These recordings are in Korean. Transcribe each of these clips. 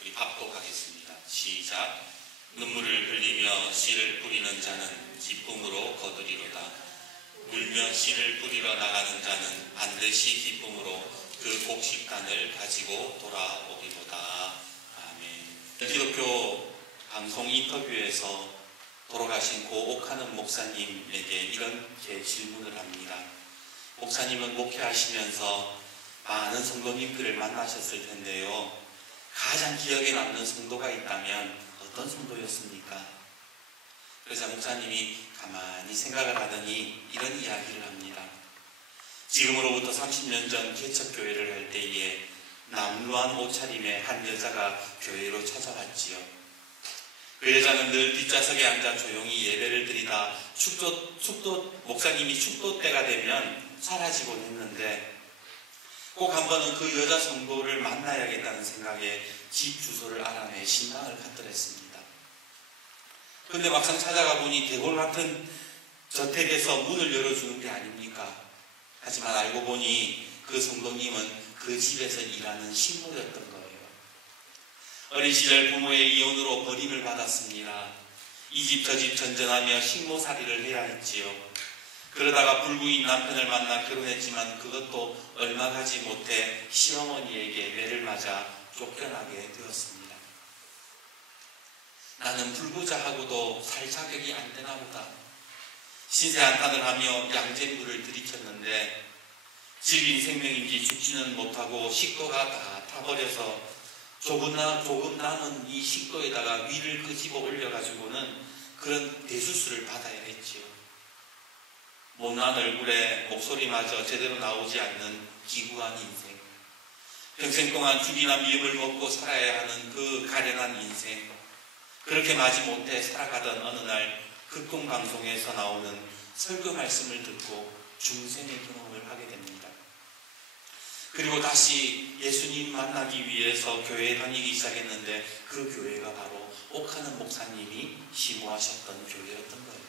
우리 합독하겠습니다. 시작. 눈물을 흘리며 씨를 뿌리는 자는 기쁨으로 거두리로다. 울며 씨를 뿌리러 나가는 자는 반드시 기쁨으로 그 곡식단을 가지고 돌아오리로다. 아멘. 기독교 방송 인터뷰에서 돌아가신 고 옥하는 목사님에게 이렇게 질문을 합니다. 목사님은 목회하시면서 많은 성도님들을 만나셨을 텐데요. 가장 기억에 남는 성도가 있다면 어떤 성도였습니까? 그래서 목사님이 가만히 생각을 하더니 이런 이야기를 합니다. 지금으로부터 30년 전 개척교회를 할 때에 남루한 옷차림의 한 여자가 교회로 찾아왔지요. 그 여자는 늘 뒷좌석에 앉아 조용히 예배를 드리다 목사님이 축도 때가 되면 사라지곤 했는데 꼭 한 번은 그 여자 성도를 만나야겠다는 생각에 집 주소를 알아내 신방을 갖더랬습니다. 근데 막상 찾아가 보니 대궐 같은 저택에서 문을 열어주는 게 아닙니까? 하지만 알고 보니 그 성도님은 그 집에서 일하는 식모였던 거예요. 어린 시절 부모의 이혼으로 버림을 받았습니다. 이 집 저 집 전전하며 식모살이를 해야 했지요. 그러다가 불구인 남편을 만나 결혼했지만 그것도 얼마 가지 못해 시어머니에게 매를 맞아 쫓겨나게 되었습니다. 나는 불구자하고도 살 자격이 안 되나 보다. 신세한탄을 하며 양잿물을 들이켰는데 집인 생명인지 죽지는 못하고 식도가 다 타버려서 조금 남은 이 식도에다가 위를 끄집어 올려가지고는 그런 대수술을 받아야 했지요. 못난 얼굴에 목소리마저 제대로 나오지 않는 기구한 인생. 평생 동안 죽이나 미움을 먹고 살아야 하는 그 가련한 인생. 그렇게 마지 못해 살아가던 어느 날 극동방송에서 나오는 설교 말씀을 듣고 중생의 경험을 하게 됩니다. 그리고 다시 예수님 만나기 위해서 교회에 다니기 시작했는데 그 교회가 바로 옥하는 목사님이 심호하셨던 교회였던 거예요.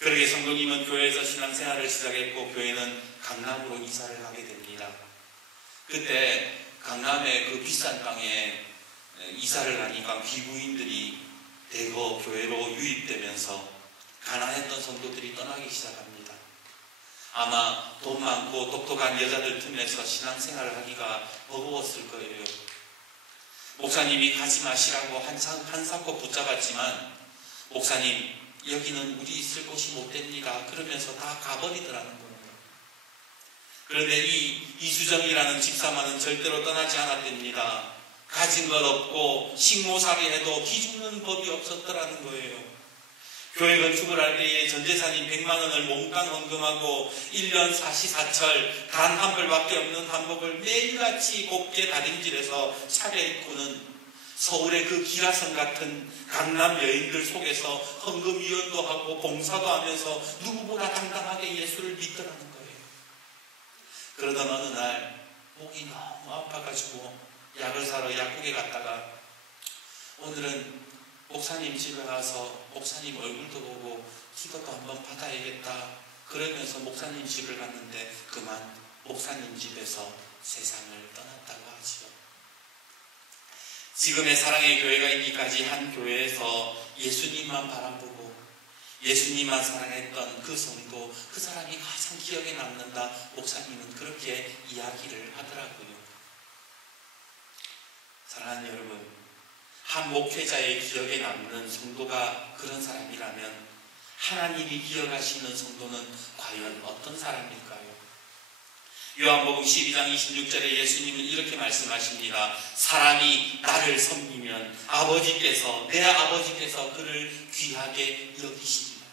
그러게 성도님은 교회에서 신앙생활을 시작했고 교회는 강남으로 이사를 가게 됩니다. 그때 강남의 그 비싼 땅에 이사를 가니까 귀부인들이 대거 교회로 유입되면서 가난했던 성도들이 떠나기 시작합니다. 아마 돈 많고 똑똑한 여자들 틈에서 신앙생활을 하기가 버거웠을 거예요. 목사님이 가지 마시라고 한사코 붙잡았지만 목사님 여기는 우리 있을 곳이 못 됩니다. 그러면서 다 가버리더라는 거예요. 그런데 이 이수정이라는 집사만은 절대로 떠나지 않았답니다. 가진 것 없고 식모살이 해도 기죽는 법이 없었더라는 거예요. 교회 건축을 할 때에 전재산인 100만 원을 몽땅 헌금하고 1년 사시사철 단 한 벌밖에 없는 한복을 매일같이 곱게 다림질해서 차려입고는 서울의 그 기라성 같은 강남 여인들 속에서 헌금위원도 하고 봉사도 하면서 누구보다 당당하게 예수를 믿더라는 거예요. 그러던 어느 날 목이 너무 아파가지고 약을 사러 약국에 갔다가 오늘은 목사님 집에 가서 목사님 얼굴도 보고 기도도 한번 받아야겠다 그러면서 목사님 집을 갔는데 그만 목사님 집에서 세상을 떠났다고 하지요. 지금의 사랑의 교회가 있기까지 한 교회에서 예수님만 바라보고 예수님만 사랑했던 그 성도, 그 사람이 가장 기억에 남는다. 목사님은 그렇게 이야기를 하더라고요. 사랑하는 여러분, 한 목회자의 기억에 남는 성도가 그런 사람이라면 하나님이 기억하시는 성도는 과연 어떤 사람일까요? 요한복음 12장 26절에 예수님은 이렇게 말씀하십니다. 사람이 나를 섬기면 내 아버지께서 그를 귀하게 여기시리라.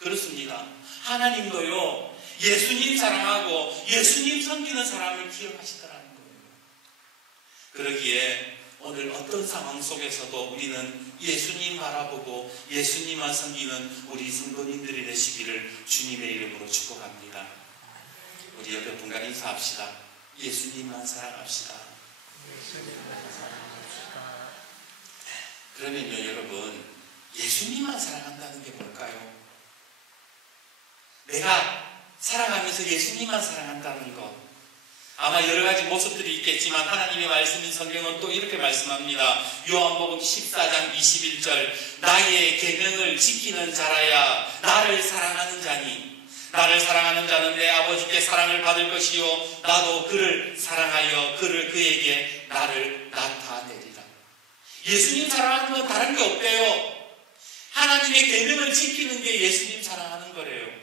그렇습니다. 하나님도요, 예수님 사랑하고 예수님 섬기는 사람을 기억하시더라는 거예요. 그러기에 오늘 어떤 상황 속에서도 우리는 예수님 바라보고 예수님만 섬기는 우리 성도님들이 되시기를 주님의 이름으로 축복합니다. 우리 옆에 분간 인사합시다. 예수님만 사랑합시다. 그러면요 여러분, 예수님만 사랑한다는 게 뭘까요? 내가 살아가면서 예수님만 사랑한다는 것, 아마 여러 가지 모습들이 있겠지만 하나님의 말씀인 성경은 또 이렇게 말씀합니다. 요한복음 14장 21절 나의 계명을 지키는 자라야 나를 사랑하는 자니 나를 사랑하는 자는 내 아버지께 사랑을 받을 것이요 나도 그를 사랑하여 그에게 나를 나타내리라. 예수님 사랑하는 건 다른 게 없대요. 하나님의 계명을 지키는 게 예수님 사랑하는 거래요.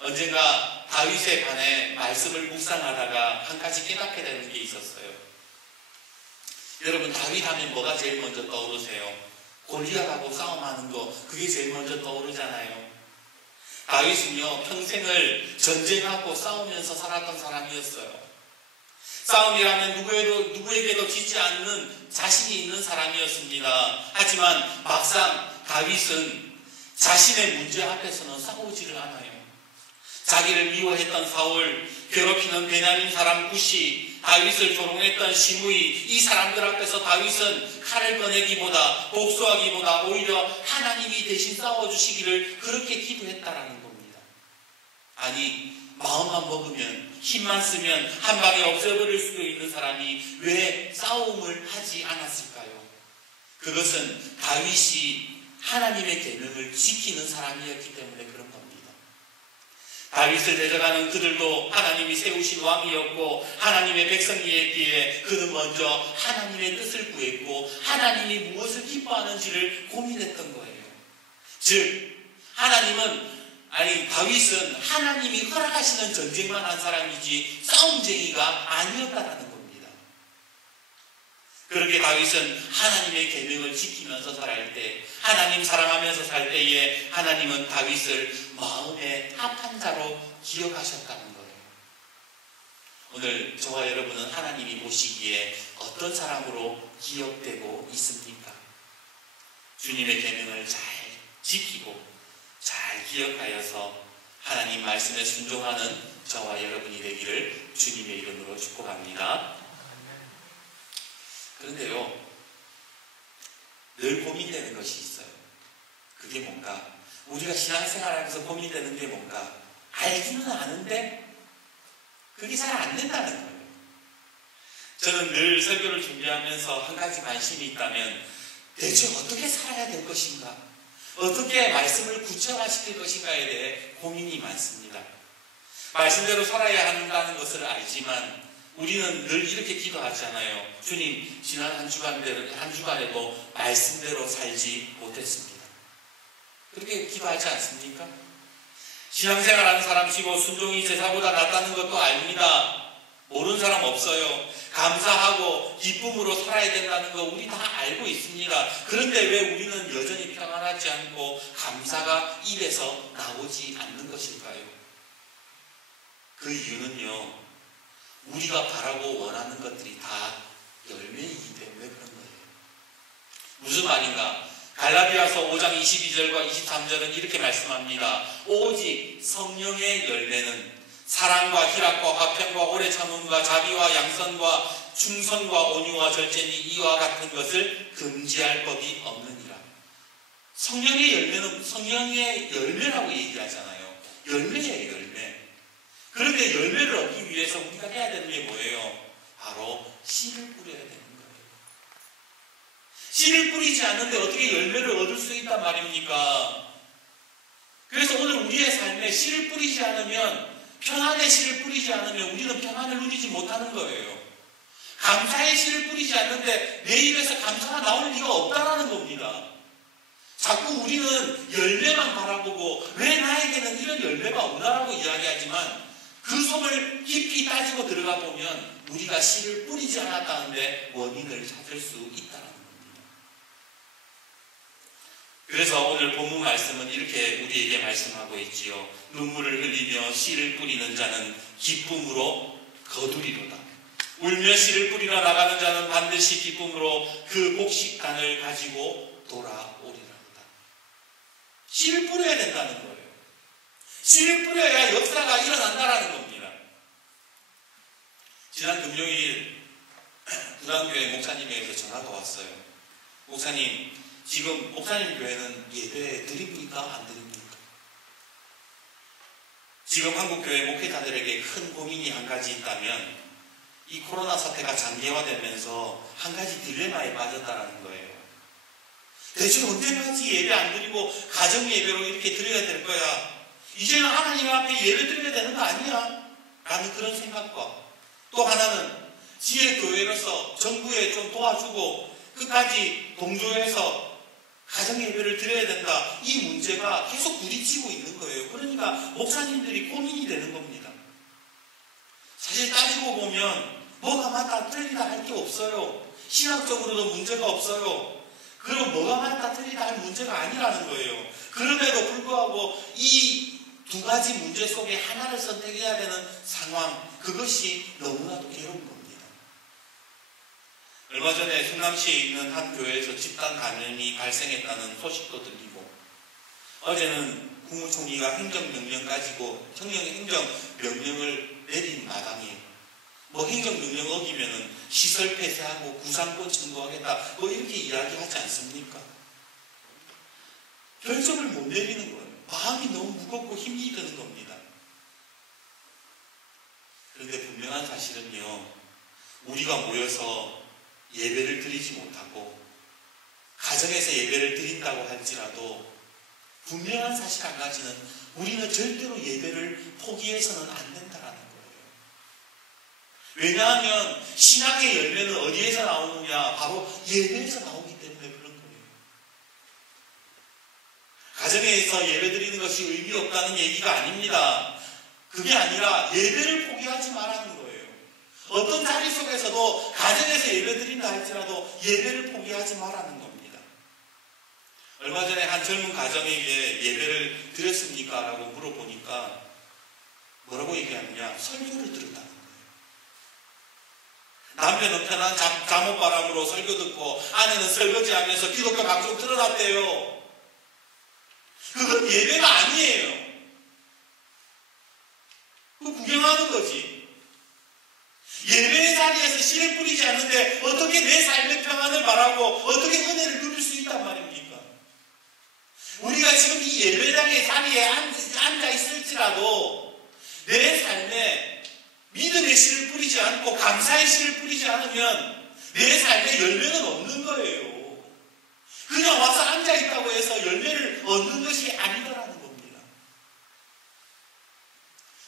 언젠가 다윗에 관해 말씀을 묵상하다가 한 가지 깨닫게 되는 게 있었어요. 여러분, 다윗 하면 뭐가 제일 먼저 떠오르세요? 골리앗하고 싸움하는 거, 그게 제일 먼저 떠오르잖아요. 다윗은요, 평생을 전쟁하고 싸우면서 살았던 사람이었어요. 싸움이라면 누구에게도 지지 않는 자신이 있는 사람이었습니다. 하지만 막상 다윗은 자신의 문제 앞에서는 싸우지를 않아요. 자기를 미워했던 사울, 괴롭히는 베냐민 사람 굿시, 다윗을 조롱했던 시므이, 이 사람들 앞에서 다윗은 칼을 꺼내기보다 복수하기보다 오히려 하나님이 대신 싸워주시기를 그렇게 기도했다라는 겁니다. 아니, 마음만 먹으면, 힘만 쓰면 한 방에 없애버릴 수도 있는 사람이 왜 싸움을 하지 않았을까요? 그것은 다윗이 하나님의 계명을 지키는 사람이었기 때문에 그런 겁니다. 다윗을 대적하는 그들도 하나님이 세우신 왕이었고 하나님의 백성이었기에 그는 먼저 하나님의 뜻을 구했고 하나님이 무엇을 기뻐하는지를 고민했던 거예요. 즉 다윗은 하나님이 허락하시는 전쟁만 한 사람이지 싸움쟁이가 아니었다라는 겁니다. 그렇게 다윗은 하나님의 계명을 지키면서 살 때, 하나님 사랑하면서 살 때에 하나님은 다윗을 마음의 합한 자로 기억하셨다는 거예요. 오늘 저와 여러분은 하나님이 보시기에 어떤 사람으로 기억되고 있습니까? 주님의 계명을 잘 지키고 잘 기억하여서 하나님 말씀에 순종하는 저와 여러분이 되기를 주님의 이름으로 축복합니다. 그런데요, 늘 고민되는 것이 있어요. 그게 뭔가? 우리가 신앙생활하면서 고민되는 게 뭔가? 알기는 아는데 그게 잘 안 된다는 거예요. 저는 늘 설교를 준비하면서 한 가지 관심이 있다면 대체 어떻게 살아야 될 것인가? 어떻게 말씀을 구체화시킬 것인가에 대해 고민이 많습니다. 말씀대로 살아야 한다는 것을 알지만 우리는 늘 이렇게 기도하잖아요. 주님, 지난 한 주간에도 말씀대로 살지 못했습니다. 그렇게 기도하지 않습니까? 신앙생활하는 사람치고 순종이 제사보다 낫다는 것도 압니다. 모르는 사람 없어요. 감사하고 기쁨으로 살아야 된다는 거 우리 다 알고 있습니다. 그런데 왜 우리는 여전히 평안하지 않고 감사가 입에서 나오지 않는 것일까요? 그 이유는요, 우리가 바라고 원하는 것들이 다 열매이기 때문에 그런 거예요. 무슨 말인가? 갈라디아서 5장 22절과 23절은 이렇게 말씀합니다. 오직 성령의 열매는 사랑과 희락과 화평과 오래 참음과 자비와 양선과 충성과 온유와 절제니 이와 같은 것을 금지할 법이 없느니라. 성령의 열매는 성령의 열매라고 얘기하잖아요. 열매예요, 열매. 그런데 열매를 얻기 위해서 우리가 해야 되는 게 뭐예요? 바로 씨를 뿌려야 되는 거예요. 씨를 뿌리지 않는데 어떻게 열매를 얻을 수 있단 말입니까? 그래서 오늘 우리의 삶에 씨를 뿌리지 않으면, 평안의 씨를 뿌리지 않으면 우리는 평안을 누리지 못하는 거예요. 감사의 씨를 뿌리지 않는데 내 입에서 감사가 나올 리가 없다라는 겁니다. 자꾸 우리는 열매만 바라보고 왜 나에게는 이런 열매가 없나라고 이야기하지만 그 속을 깊이 따지고 들어가 보면 우리가 씨를 뿌리지 않았다는데 원인을 찾을 수 있다는 겁니다. 그래서 오늘 본문 말씀은 이렇게 우리에게 말씀하고 있지요. 눈물을 흘리며 씨를 뿌리는 자는 기쁨으로 거두리로다. 울며 씨를 뿌리러 나가는 자는 반드시 기쁨으로 그 곡식단을 가지고 돌아오리로다. 씨를 뿌려야 된다는 거예요. 씨를 뿌려야 역사가 일어난다라는 겁니다. 지난 금요일 부산교회 목사님에게서 전화가 왔어요. 목사님, 지금 목사님 교회는 예배 드립니까? 안 드립니까? 지금 한국교회 목회자들에게 큰 고민이 한 가지 있다면 이 코로나 사태가 장기화되면서 한 가지 딜레마에 빠졌다는 거예요. 대체 언제까지 예배 안 드리고 가정 예배로 이렇게 드려야 될 거야? 이제는 하나님 앞에 예배 드려야 되는 거 아니야? 라는 그런 생각과, 또 하나는 지혜교회로서 정부에 좀 도와주고 끝까지 동조해서 가정 예배를 드려야 된다. 이 문제가 계속 부딪히고 있는 거예요. 그러니까 목사님들이 고민이 되는 겁니다. 사실 따지고 보면 뭐가 맞다 틀리다 할 게 없어요. 신학적으로도 문제가 없어요. 그럼 뭐가 맞다 틀리다 할 문제가 아니라는 거예요. 그럼에도 불구하고 이 두 가지 문제 속에 하나를 선택해야 되는 상황, 그것이 너무나도 괴로운 겁니다. 얼마 전에 성남시에 있는 한 교회에서 집단 감염이 발생했다는 소식도 들리고, 어제는 국무총리가 행정명령 가지고 행정명령을 내린 마당에 행정명령 어기면은 시설 폐쇄하고 구상권 청구하겠다 이렇게 이야기하지 않습니까? 결정을 못 내리는 거예요. 마음이 너무 무겁고 힘이 드는 겁니다. 그런데 분명한 사실은요, 우리가 모여서 예배를 드리지 못하고 가정에서 예배를 드린다고 할지라도 분명한 사실 한 가지는 우리는 절대로 예배를 포기해서는 안 된다는 거예요. 왜냐하면 신앙의 열매는 어디에서 나오느냐? 바로 예배에서 나오기 때문에 그런 거예요. 가정에서 예배 드리는 것이 의미 없다는 얘기가 아닙니다. 그게 아니라 예배를 포기하지 말라는 거예요. 어떤 자리 속에서도 가정에서 예배 드린다 할지라도 예배를 포기하지 말라는 겁니다. 얼마 전에 한 젊은 가정에게 예배를 드렸습니까? 라고 물어보니까 뭐라고 얘기하느냐? 설교를 들었다는 거예요. 남편은 편한 잠옷바람으로 설교 듣고 아내는 설거지하면서 기독교 방송 틀어놨대요. 그건 예배가 아니에요. 그거 구경하는 거지. 예배의 자리에서 씨를 뿌리지 않는데 어떻게 내 삶의 평안을 바라고 어떻게 은혜를 누릴 수 있단 말입니까? 우리가 지금 이 예배당의 자리에 앉아 있을지라도 내 삶에 믿음의 씨를 뿌리지 않고 감사의 씨를 뿌리지 않으면 내 삶에 열매는 없는 거예요. 그냥 와서 앉아있다고 해서 열매를 얻는 것이 아니더라는 겁니다.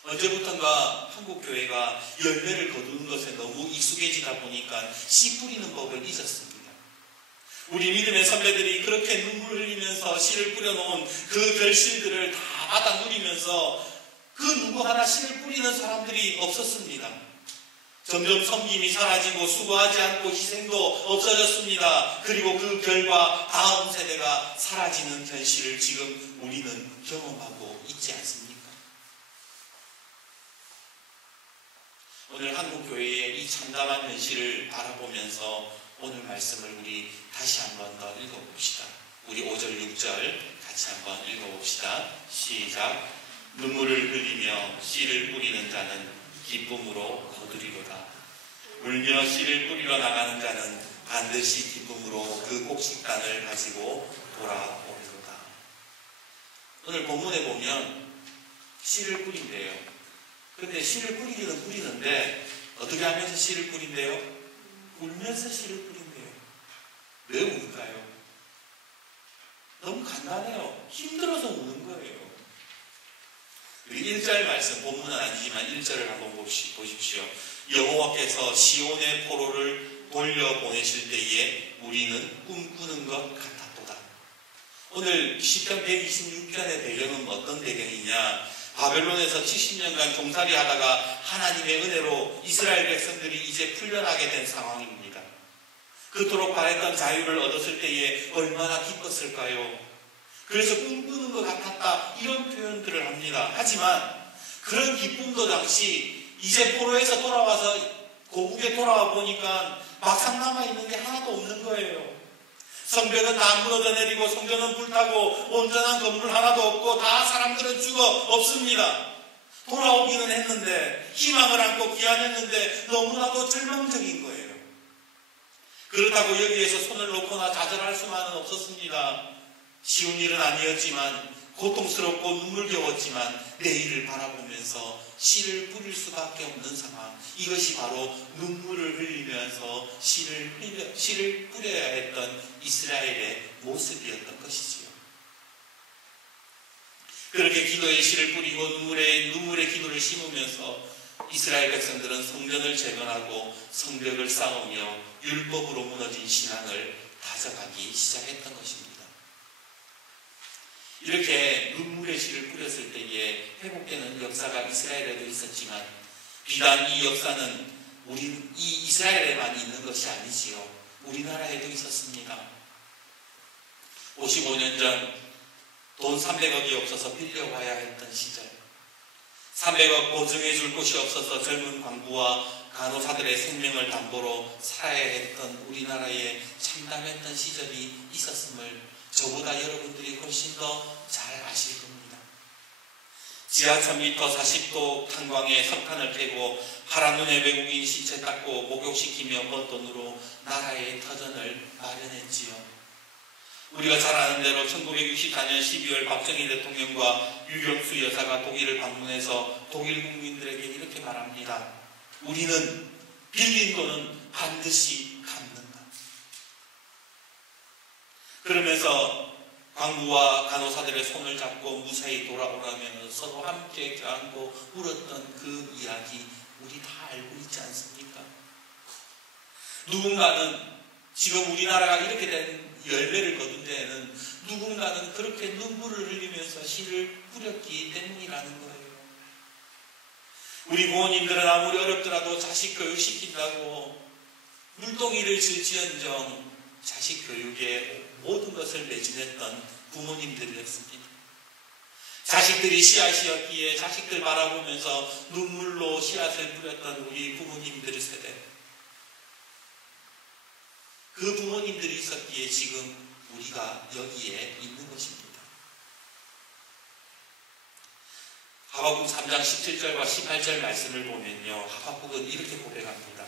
언제부턴가 한국교회가 열매를 거두는 것에 너무 익숙해지다 보니까 씨 뿌리는 법을 잊었습니다. 우리 믿음의 선배들이 그렇게 눈물 흘리면서 씨를 뿌려놓은 그 결실들을 다 받아 누리면서 그 누구 하나 씨를 뿌리는 사람들이 없었습니다. 점점 섬김이 사라지고 수고하지 않고 희생도 없어졌습니다. 그리고 그 결과 다음 세대가 사라지는 현실을 지금 우리는 경험하고 있지 않습니까? 오늘 한국교회의 이 참담한 현실을 바라보면서 오늘 말씀을 우리 다시 한 번 더 읽어봅시다. 우리 5절 6절 같이 한번 읽어봅시다. 시작. 눈물을 흘리며 씨를 뿌리는 자는 기쁨으로 거두리로다. 울며 씨를 뿌리러 나가는 자는 반드시 기쁨으로 그 곡식단을 가지고 돌아오리로다. 오늘 본문에 보면 씨를 뿌린대요. 근데 씨를 뿌리기는 뿌리는데 어떻게 하면서 씨를 뿌린대요? 울면서 씨를 뿌린대요. 왜 울까요? 너무 간단해요. 힘들어서 우는 거예요. 우리 1절 말씀, 본문은 아니지만 1절을 한번 보십시오. 여호와께서 시온의 포로를 돌려보내실 때에 우리는 꿈꾸는 것 같았도다. 오늘 시편 126편의 배경은 어떤 배경이냐? 바벨론에서 70년간 종살이 하다가 하나님의 은혜로 이스라엘 백성들이 이제 풀려나게 된 상황입니다. 그토록 바랬던 자유를 얻었을 때에 얼마나 기뻤을까요? 그래서 꿈꾸는 것 같았다, 이런 표현들을 합니다. 하지만 그런 기쁨도 당시 이제 포로에서 돌아와서 고국에 돌아와 보니까 막상 남아있는 게 하나도 없는 거예요. 성벽은 다 무너져 내리고 성전은 불타고 온전한 건물 하나도 없고 다 사람들은 죽어 없습니다. 돌아오기는 했는데 희망을 안고 귀환했는데 너무나도 절망적인 거예요. 그렇다고 여기에서 손을 놓거나 좌절할 수만은 없었습니다. 쉬운 일은 아니었지만 고통스럽고 눈물겨웠지만 내일을 바라보면서 씨를 뿌릴 수밖에 없는 상황. 이것이 바로 눈물을 흘리면서 씨를 뿌려야 했던 이스라엘의 모습이었던 것이지요. 그렇게 기도의 씨를 뿌리고 눈물의 기도를 심으면서 이스라엘 백성들은 성전을 재건하고 성벽을 쌓으며 율법으로 무너진 신앙을 다져가기 시작했던 것입니다. 이렇게 눈물의 씨를 뿌렸을 때에 회복되는 역사가 이스라엘에도 있었지만 비단 이 역사는 이 이스라엘에만 있는 것이 아니지요. 우리나라에도 있었습니다. 55년 전 돈 300억이 없어서 빌려와야 했던 시절, 300억 보증해 줄 곳이 없어서 젊은 광부와 간호사들의 생명을 담보로 살아야 했던 우리나라에 참담했던 시절이 있었음을 저보다 여러분들이 훨씬 더 잘 아실 겁니다. 지하 1000m 40도 탄광에 석탄을 캐고 파란 눈의 외국인 시체 닦고 목욕시키며 번 돈으로 나라의 터전을 마련했지요. 우리가 잘 아는 대로 1964년 12월 박정희 대통령과 유경수 여사가 독일을 방문해서 독일 국민들에게 이렇게 말합니다. 우리는 빌린 돈은 반드시 갚는다. 그러면서 광부와 간호사들의 손을 잡고 무사히 돌아오라며 서로 함께 껴안고 울었던 그 이야기 우리 다 알고 있지 않습니까? 누군가는 지금 우리나라가 이렇게 된 열매를 거둔 데에는 누군가는 그렇게 눈물을 흘리면서 씨를 뿌렸기 때문이라는 거예요. 우리 부모님들은 아무리 어렵더라도 자식 교육시킨다고 물동이를 질지언정 자식 교육에 모든 것을 매진했던 부모님들이었습니다. 자식들이 씨앗이었기에 자식들 바라보면서 눈물로 씨앗을 뿌렸던 우리 부모님들의 세대, 그 부모님들이 있었기에 지금 우리가 여기에 있는 것입니다. 하박국 3장 17절과 18절 말씀을 보면요, 하박국은 이렇게 고백합니다.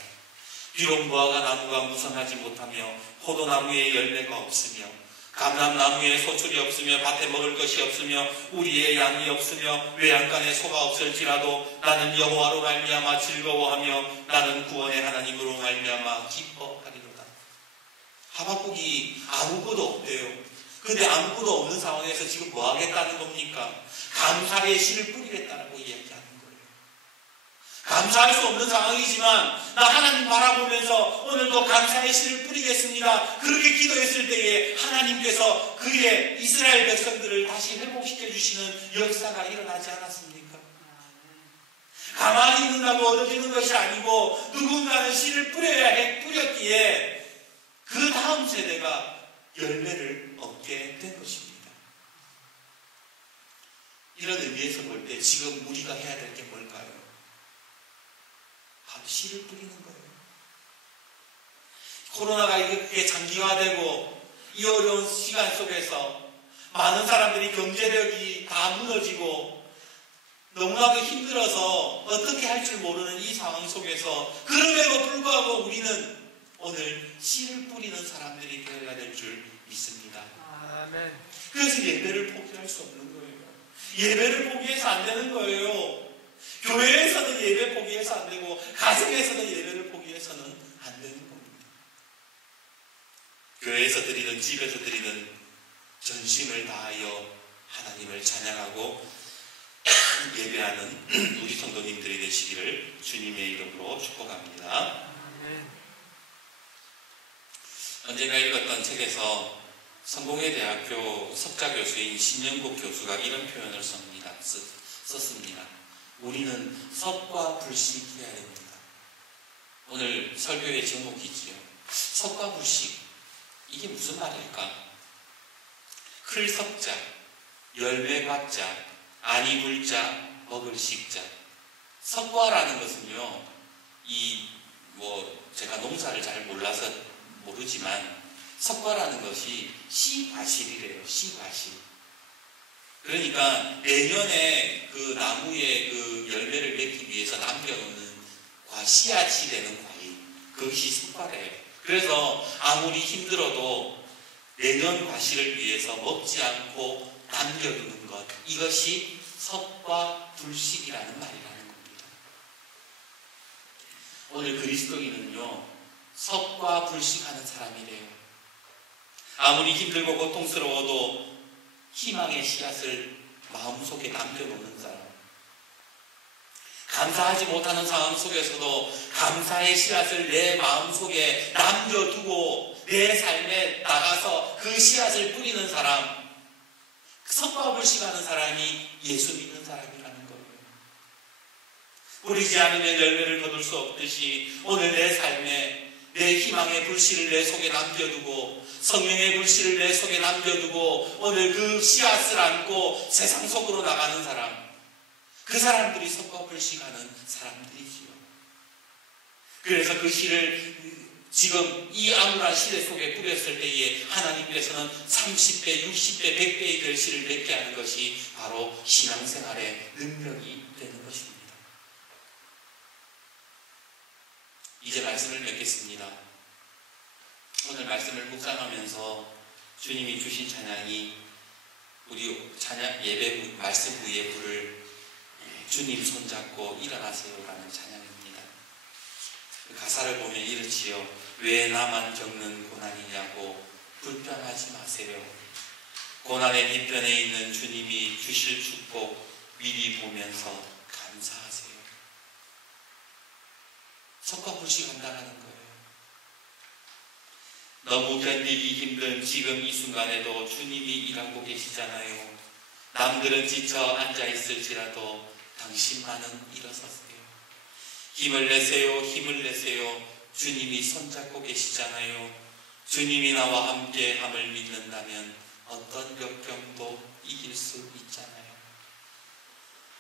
비록 무화과 나무가 무성하지 못하며 포도나무에 열매가 없으며 감람나무에 소출이 없으며 밭에 먹을 것이 없으며 우리의 양이 없으며 외양간에 소가 없을지라도 나는 여호와로 말미암아 즐거워하며 나는 구원의 하나님으로 말미암아 기뻐하리로다. 하박국이 아무것도 없대요. 근데 아무것도 없는 상황에서 지금 뭐 하겠다는 겁니까? 감사의 씨를 뿌리겠다라고 이야기하는 거예요. 감사할 수 없는 상황이지만 나 하나님 바라보면서 오늘도 감사의 씨를 뿌리겠습니다. 그렇게 기도했을 때에 하나님께서 그의 이스라엘 백성들을 다시 회복시켜 주시는 역사가 일어나지 않았습니까? 가만히 있는다고 얻어지는 것이 아니고 누군가는 씨를 뿌렸기에 그 다음 세대가 열매를 얻게 된 것입니다. 이런 의미에서 볼 때 지금 우리가 해야 될 게 뭘까요? 바로 씨를 뿌리는 거예요. 코로나가 이렇게 장기화되고 이 어려운 시간 속에서 많은 사람들이 경제력이 다 무너지고 너무나도 힘들어서 어떻게 할 줄 모르는 이 상황 속에서 그럼에도 불구하고 우리는 오늘 씨를 뿌리는 사람들이 되어야 될 줄 믿습니다. 아멘. 그래서 예배를 포기할 수 없는 거예요. 예배를 포기해서 안 되는 거예요. 교회에서는 예배 포기해서 안 되고 가정에서는 예배를 포기해서는 안 되는 겁니다. 교회에서 드리든 집에서 드리든 전심을 다하여 하나님을 찬양하고 예배하는 우리 성도님들이 되시기를 주님의 이름으로 축복합니다. 언젠가 읽었던 책에서 성공회 대학교 석좌 교수인 신영국 교수가 이런 표현을 썼습니다. 우리는 석과 불식해야 됩니다. 오늘 설교의 제목이지요. 석과 불식. 이게 무슨 말일까? 클 석자, 열매 받자, 아니 불자, 먹을 식자. 석과라는 것은요, 제가 농사를 잘 몰라서 모르지만 석과라는 것이 씨과실이래요. 씨과실. 그러니까 내년에 그 나무에 그 열매를 맺기 위해서 남겨놓는 씨앗이 되는 과일, 그것이 석과래요. 그래서 아무리 힘들어도 내년 과실을 위해서 먹지 않고 남겨두는 것, 이것이 석과 불식이라는 말이라는 겁니다. 오늘 그리스도인은요, 석과 불식하는 사람이래요. 아무리 힘들고 고통스러워도 희망의 씨앗을 마음속에 남겨놓는 사람, 감사하지 못하는 상황 속에서도 감사의 씨앗을 내 마음속에 남겨두고 내 삶에 나가서 그 씨앗을 뿌리는 사람, 석과 불식하는 사람이 예수 믿는 사람이라는 거예요. 뿌리지 않으면 열매를 거둘 수 없듯이 오늘 내 삶에 내 희망의 불씨를 내 속에 남겨두고 성령의 불씨를 내 속에 남겨두고 오늘 그 씨앗을 안고 세상 속으로 나가는 사람, 그 사람들이 석과 불식하는 사람들이지요. 그래서 그 씨를 지금 이 암울한 시대 속에 뿌렸을 때에 하나님께서는 30배, 60배, 100배의 될 씨를 맺게 하는 것이 바로 신앙생활의 능력이 되는 것입니다. 이제 말씀을 맺겠습니다. 오늘 말씀을 묵상하면서 주님이 주신 찬양이 우리 찬양 예배 말씀 후에 부를 주님 손잡고 일어나세요라는 찬양입니다. 그 가사를 보면 이렇지요. 왜 나만 겪는 고난이냐고 불평하지 마세요. 고난의 뒤편에 있는 주님이 주실 축복 미리 보면서 감사하세요. 석과 불식한다는 거예요. 너무 견디기 힘든 지금 이 순간에도 주님이 일하고 계시잖아요. 남들은 지쳐 앉아있을지라도 당신만은 일어서세요. 힘을 내세요. 힘을 내세요. 주님이 손잡고 계시잖아요. 주님이 나와 함께 함을 믿는다면 어떤 역경도 이길 수 있잖아요.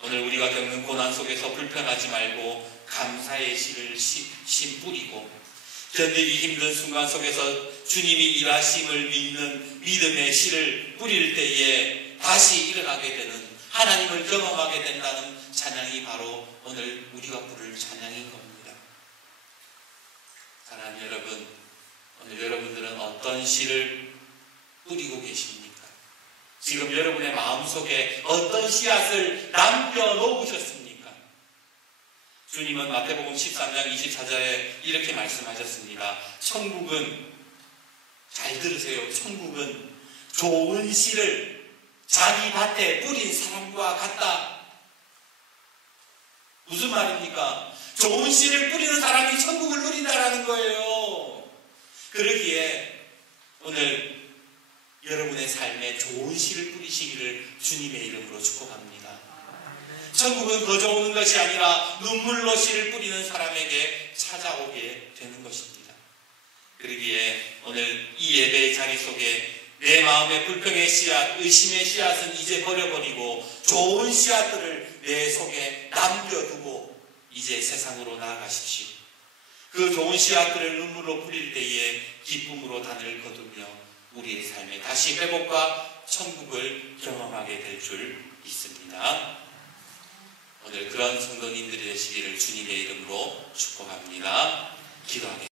오늘 우리가 겪는 고난 속에서 불평하지 말고 감사의 씨를 뿌리고 견디기 힘든 순간 속에서 주님이 일하심을 믿는 믿음의 씨를 뿌릴 때에 다시 일어나게 되는 하나님을 경험하게 된다는 찬양이 바로 오늘 우리가 부를 찬양인 겁니다. 사랑하는 여러분, 오늘 여러분들은 어떤 씨를 뿌리고 계십니까? 지금 여러분의 마음속에 어떤 씨앗을 남겨놓으셨습니까? 주님은 마태복음 13장 24절에 이렇게 말씀하셨습니다. 천국은, 잘 들으세요. 천국은 좋은 씨를 자기 밭에 뿌린 사람과 같다. 무슨 말입니까? 좋은 씨를 뿌리는 사람이 천국을 누린다라는 거예요. 그러기에 오늘 여러분의 삶에 좋은 씨를 뿌리시기를 주님의 이름으로 축복합니다. 천국은 거저 오는 것이 아니라 눈물로 씨를 뿌리는 사람에게 찾아오게 되는 것입니다. 그러기에 오늘 이 예배의 자리 속에 내 마음의 불평의 씨앗, 의심의 씨앗은 이제 버려버리고 좋은 씨앗들을 내 속에 남겨두고 이제 세상으로 나아가십시오. 그 좋은 씨앗들을 눈물로 뿌릴 때에 기쁨으로 단을 거두며 우리의 삶에 다시 회복과 천국을 경험하게 될 줄 믿습니다. 오늘 그런 성도님들이 되시기를 주님의 이름으로 축복합니다. 기도하겠습니다.